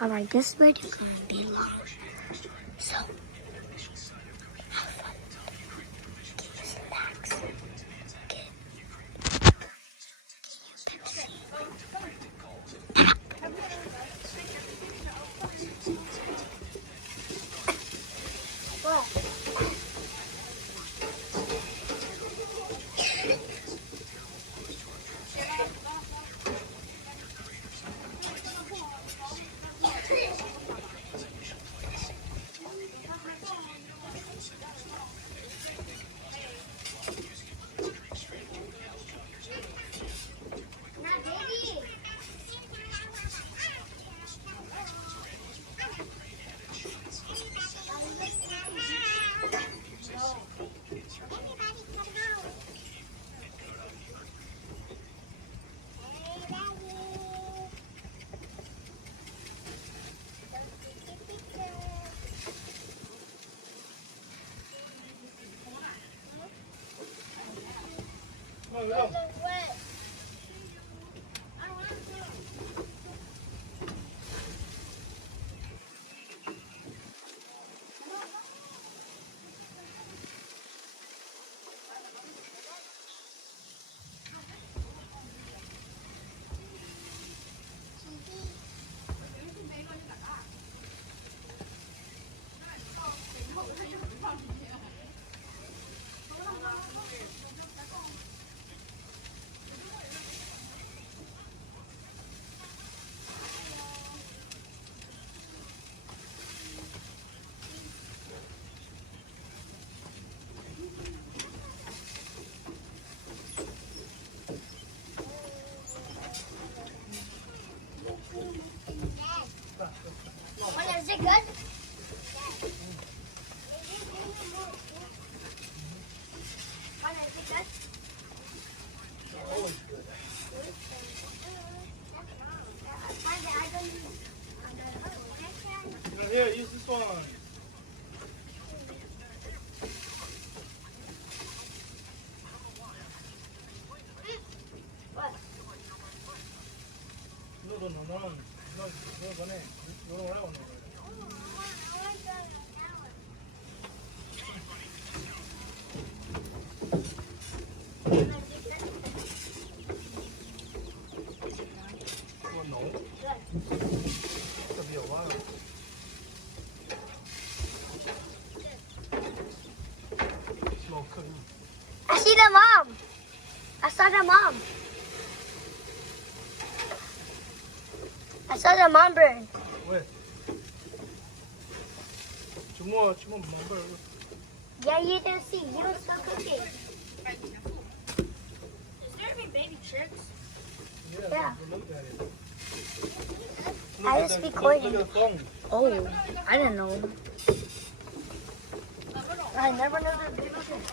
Alright, this video is gonna be long. So, have fun. Get your snacks. Get Pepsi. Is it good? Here, use this one. What? No. It'll be a while. Small cooking. I see the mom. I saw the mom. I saw the mom bird. Where? Tomorrow, remember. Yeah, you didn't see. You don't smell cooking. Is there any baby chicks? Yeah. Look at it. I was recording. Look at the phone. Oh, I didn't know. I never knew that baby chicks.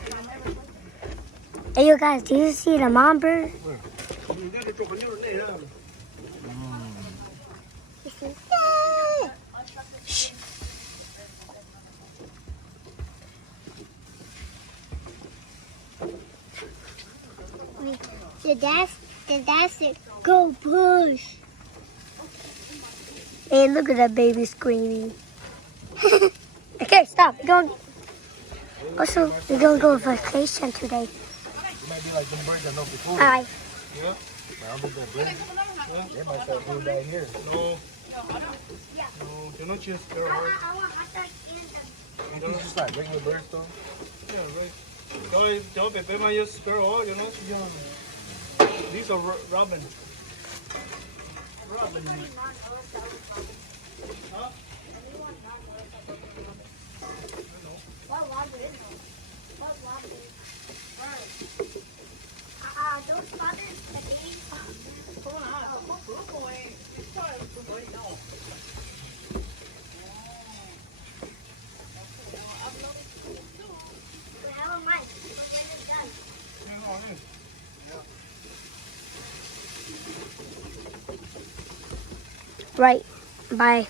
Hey, you guys, do you see the mom bird? You got to drop a little later. Shh. The dad said, go push. Hey, look at that baby screaming. Okay, stop. Also, we're going to go on vacation today. It might be like them birds I know before. Hi. Yeah. I'll be that bird. Yeah. They might start doing that here. No. No, they're not just sparrow. You think it's just like regular birds though? Yeah, right. They might just sparrow, you know? Yeah. These are robin. Robin. Huh? Right. Bye.